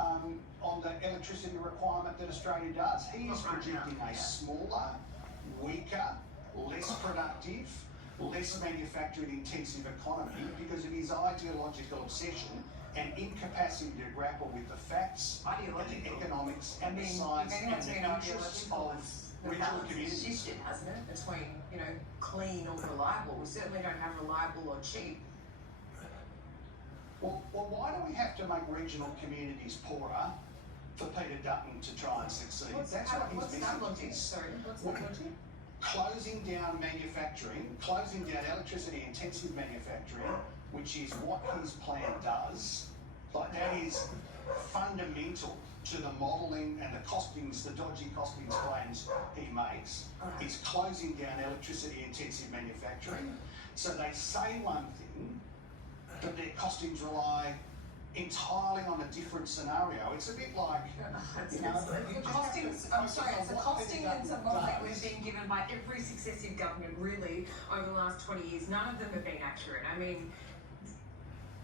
on the electricity requirement that Australia does. He is projecting a smaller, weaker, less productive, less manufacturing intensive economy because of his ideological obsession and incapacity to grapple with the facts and the economics and the science and the interests of regional communities. Shifted, hasn't it, between, you know, clean or reliable? We certainly don't have reliable or cheap. Well, why do we have to make regional communities poorer for Peter Dutton to try and succeed? That's what his message is. Sorry, what's that logic? Closing down manufacturing, closing down electricity-intensive manufacturing, which is what his plan does. Like, that is fundamental to the modelling and the costings, the dodgy costings claims he makes. Is closing down electricity-intensive manufacturing. So they say one thing, but their costings rely entirely on a different scenario. It's a bit like, you know, the costings, I'm sorry, it's a costing and it's a modelling we've been given by every successive government really over the last 20 years. None of them have been accurate. I mean,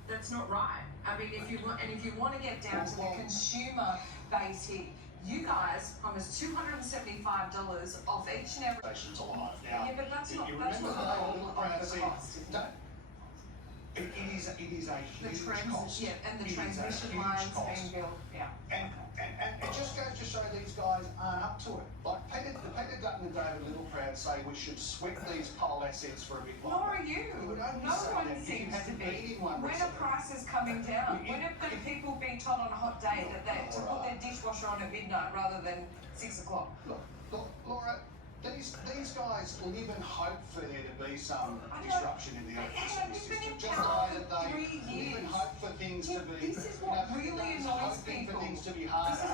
that's not right. I mean, if you want to get down to the consumer base here, you guys promised $275 off each and every stations alive. Now, yeah, but that's not the whole of the cost. It is a huge cost. Yeah, and the transmission lines being built. Yeah. And it just goes to show these guys aren't up to it. Like Peter Dutton and David Littleproud say we should sweat these coal assets for a bit longer. Nor are you. No one seems to be. When are prices coming down? When are people being told on a hot day that they to put their dishwasher on at midnight rather than 6 o'clock? Look, Laura. These guys live and hope for there to be some disruption in the electricity system. Just the way that they live and hope for things to be. This is what really annoys people. This is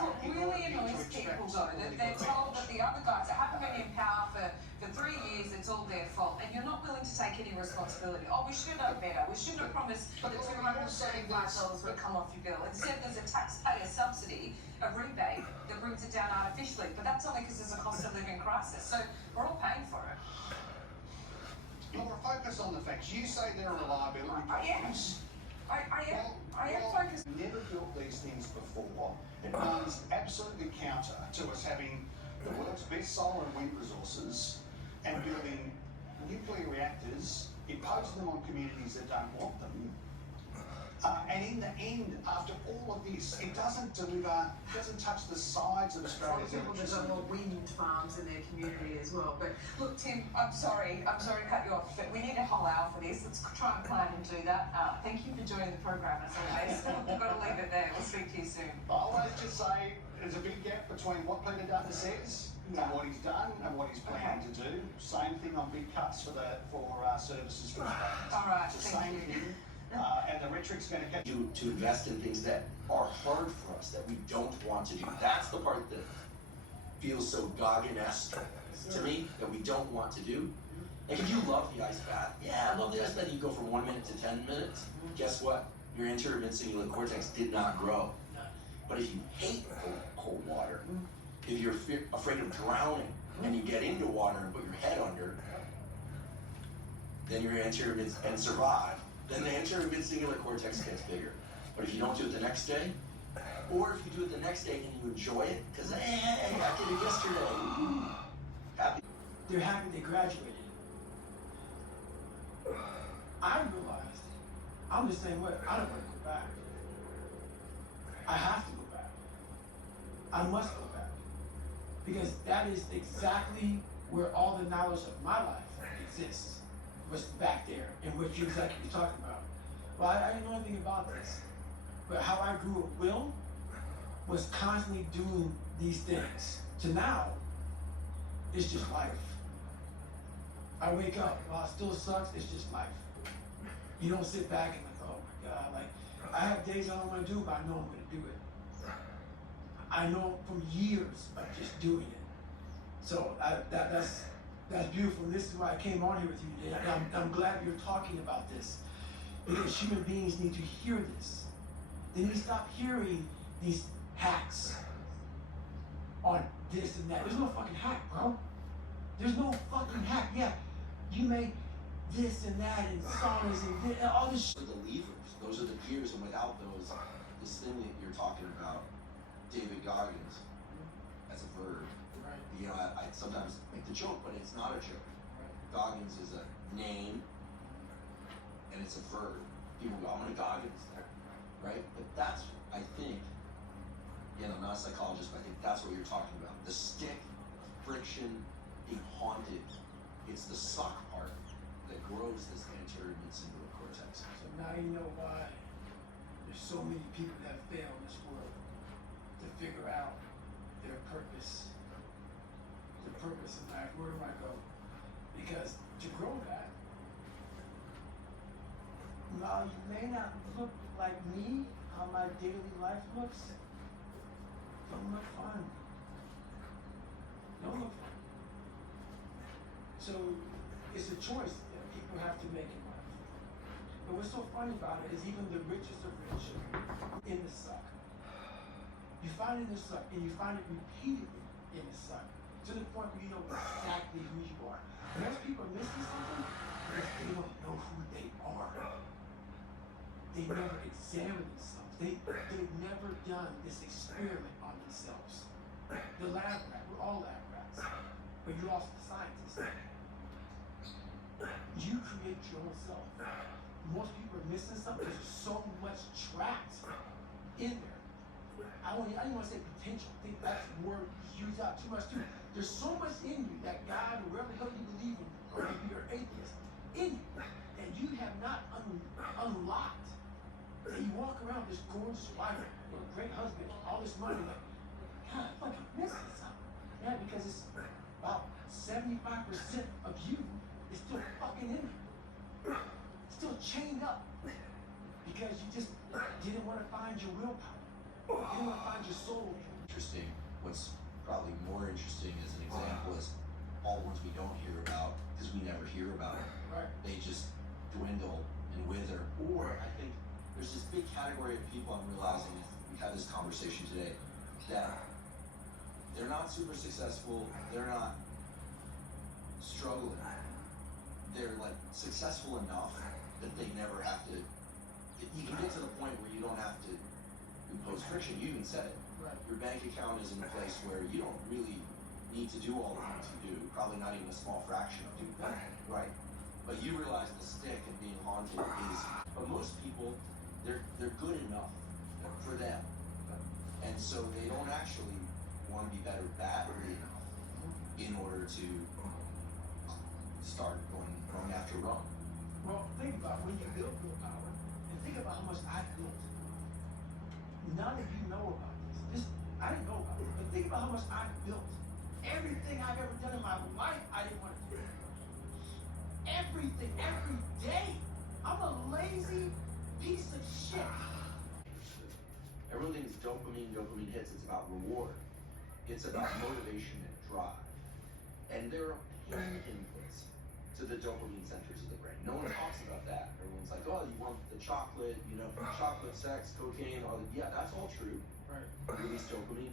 what really annoys people, though, that they're told that the other guys that haven't been in power for 3 years, it's all their fault, and you're not willing to take any responsibility. Oh, we should know better. We shouldn't have promised that $275 would come off your bill. Instead, there's a taxpayer subsidy, a rebate that brings it down artificially, but that's only because there's a cost of living crisis. So we're all paying for it. Laura, focus on the facts. You say there are reliability problems. I am focused. Never built these things before. It runs absolutely counter to us having the world's best solar and wind resources and building nuclear reactors, imposing them on communities that don't want them. And in the end, after all of this, it doesn't touch the sides of Australia's people that got more wind farms in their community as well. But look, Tim, I'm sorry to cut you off, but we need a whole hour for this. Let's try and plan and do that. Thank you for joining the program as always. We've got to leave it there. We'll speak to you soon. I always just say there's a big gap between what Peter Dutton says and what he's done and what he's planning to do. Same thing on big cuts for services for Australians. All right, it's the same thing. And the rhetoric's going to catch you to invest in things that are hard for us, that we don't want to do. That's the part that feels so Goggin-esque to me, that we don't want to do. Like, if you love the ice bath, yeah, I love the ice bath, you go from 1 minute to 10 minutes. Guess what? Your anterior mid-cingulate cortex did not grow. But if you hate cold water, if you're afraid of drowning, and you get into water and put your head under, then your anterior and survive. Then the anterior mid-cingulate cortex gets bigger. But if you don't do it the next day, or if you do it the next day and you enjoy it, because I did it yesterday. Happy. They're happy they graduated. I realized I'm the same way. I don't want to go back. I have to go back. I must go back. Because that is exactly where all the knowledge of my life exists. Was back there, and what you're exactly talking about. Well, I didn't know anything about this, but how I grew a will was constantly doing these things. To now, it's just life. I wake up, while it still sucks, it's just life. You don't sit back and like, oh my God, like, I have days I don't want to do it, but I know I'm going to do it. I know from years of just doing it. So that's beautiful. This is why I came on here with you today. I'm glad you're talking about this, because human beings need to hear this. They need to stop hearing these hacks on this and that. There's no fucking hack, bro. There's no fucking hack. Yeah, you make this and that and saunas and all this shit. The levers, those are the gears, and without those, this thing that you're talking talking about David Goggins as a verb. Right. You know, I sometimes make the joke, but it's not a joke. Right. Goggins is a name, and it's a verb. People go, I'm gonna Goggins there, right? But that's, I think, again, I'm not a psychologist, but I think that's what you're talking about. The stick, friction, being haunted. It's the suck part that grows this anterior mid-cingulate cortex. So now you know why there's so many people that fail in this world to figure out their purpose. The purpose in life. Where do I go? Because to grow that, while you may not look like me, how my daily life looks, don't look fun. Don't look fun. So it's a choice that people have to make in life. But what's so funny about it is even the richest of rich in the suck. You find it in the suck, and you find it repeatedly in the suck, to the point where you know exactly who you are. Most people are missing something because they don't know who they are. They never examine themselves. They've never done this experiment on themselves. The lab rat, we're all lab rats, but you're also the scientist. You create your own self. Most people are missing something. There's so much trapped in there. I don't even want to say potential. I think that's the word used out too much too. There's so much in you that God, or whatever the hell you believe in, or if you're an atheist, in you, and you have not unlocked. And you walk around this gorgeous wife, with a great husband, all this money, like, God, I fucking missing something. Yeah, because it's about 75% of you is still fucking in you. Still chained up. Because you just didn't want to find your willpower. You didn't want to find your soul. Interesting. What's probably more interesting as an example is all the ones we don't hear about because we never hear about it. Right. They just dwindle and wither. Or I think there's this big category of people I'm realizing, we've had this conversation today, that they're not super successful, they're not struggling. They're like successful enough that they never have to, you can get to the point where you don't have to impose friction. You even said it. Right. Your bank account is in a place where you don't really need to do all the things you do, probably not even a small fraction of doing that. Right. But you realize the stick and being haunted is, but most people, they're good enough for them. And so they don't actually want to be better badly enough in order to start going after Rome. Well, think about when you build willpower, and think about how much I built. None of you know about this. I didn't know about it, but think about how much I built. Everything I've ever done in my life, I didn't want to do. Everything, every day. I'm a lazy piece of shit. Everyone thinks dopamine hits, it's about reward. It's about motivation and drive. And there are pain inputs to the dopamine centers of the brain. No one talks about that. Everyone's like, oh, you want the chocolate, chocolate, sex, cocaine, all that. Yeah, that's all true. Right. Release dopamine.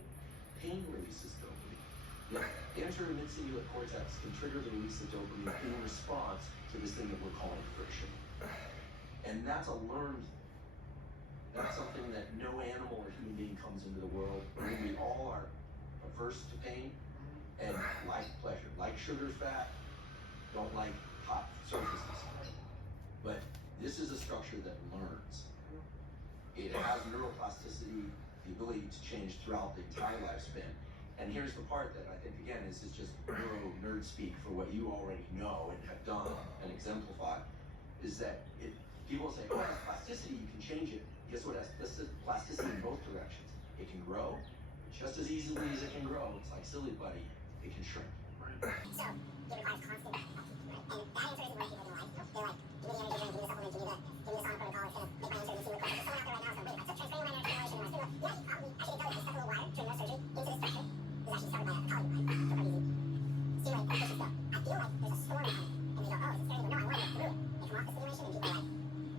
Pain releases dopamine. The anterior mid-cingulate cortex can trigger the release of dopamine in response to this thing that we're calling friction. And that's a learned thing. That's something that no animal or human being comes into the world. We all are averse to pain and like pleasure. Like sugar, fat, don't like hot surfaces. But this is a structure that learns. It has neuroplasticity, the ability to change throughout the entire lifespan. And here's the part that I think, again, this is just nerd speak for what you already know and have done and exemplified, is that people say, oh, it has plasticity, you can change it. Guess what? It has plasticity in both directions. It can grow just as easily as it can grow. It's like silly buddy, it can shrink. So, it requires constant upkeep, right? And that answer isn't where people live in life. They're like, give me the energy drink, give me the supplement, give me the sauna protocol, it's gonna make my answer to the quick. Someone out there right now is going, wait, if I took transcranial magnetic stimulation in my stimulus, you actually probably, it does, I stuck a little wire during neurosurgery into this pressure. It's actually started by a colleague of mine, so pretty easy. Stimulate the pushes go. I feel like there's a storm coming, and they go, oh, is it scary? No, I want to get through it. They come off the stimulation, and people are like,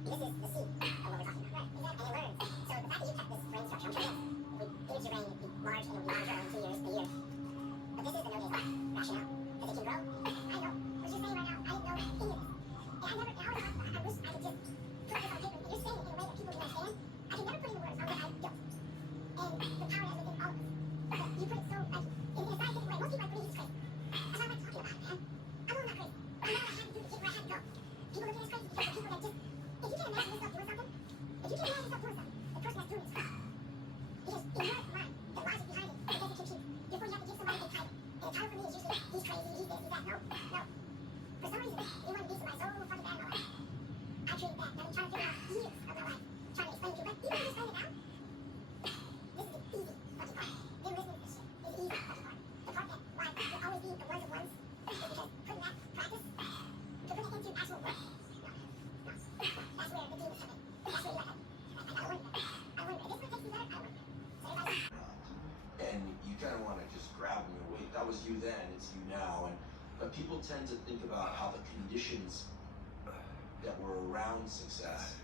this is the seed of what we're talking about. Right, exactly. And it learns. So the fact that you kept this brain structure, I'm sure yes, if we give it to your brain, it'd be large, and it'll be larger in 2 years, a year. But this is the no days off rationale. Because it can grow. I know. What you're saying right now, I didn't know any of this. And I never, I wish I could just put this on paper. You're saying it in a way that people can understand. I can kind of want to just grab them and wait. That was you then, it's you now. But people tend to think about how the conditions that were around success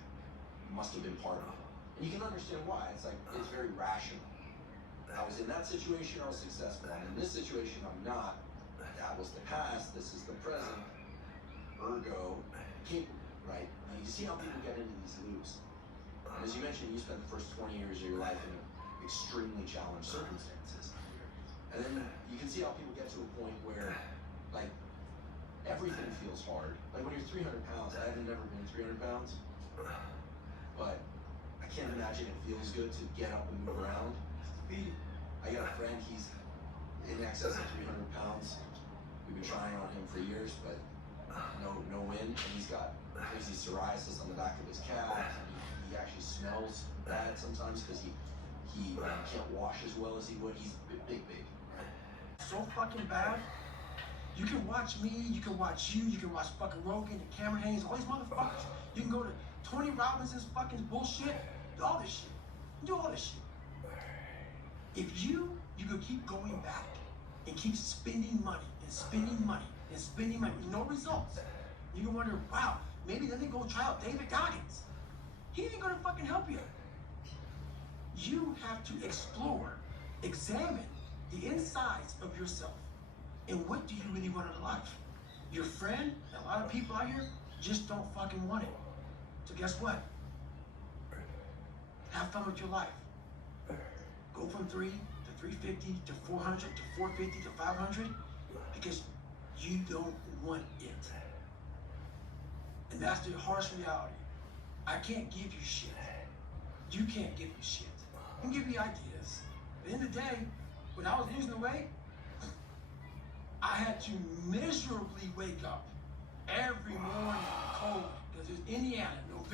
must have been part of it. And you can understand why. It's like, it's very rational. I was in that situation, I was successful. I'm in this situation, I'm not. That was the past, this is the present. Ergo, capable, right? And you see how people get into these loops. And as you mentioned, you spent the first 20 years of your life in extremely challenged circumstances. And then you can see how people get to a point where, like, everything feels hard. Like when you're 300 pounds, I haven't never been 300 pounds, but I can't imagine it feels good to get up and move around. I got a friend, he's in excess of 300 pounds. We've been trying on him for years, but no win. And he's got crazy psoriasis on the back of his calf. He actually smells bad sometimes because he can't wash as well as he would. He's big. So fucking bad. You can watch me, you can watch you, you can watch fucking Rogan and Cameron Haynes, all these motherfuckers. You can go to Tony Robinson's fucking bullshit, all this shit. Do all this shit. If you could keep going back and keep spending money and spending money and spending money with no results, you can wonder, wow, maybe let me go try out David Goggins. He ain't gonna fucking help you. You have to explore, examine the insides of yourself. And what do you really want in life? Your friend, and a lot of people out here, just don't fucking want it. So guess what? Have fun with your life. Go from 3 to 350 to 400 to 450 to 500 because you don't want it. And that's the harsh reality. I can't give you shit. You can't give me shit. I can give you ideas. At the end of the day, when I was losing the weight, I had to miserably wake up every morning cold because it was Indiana, November.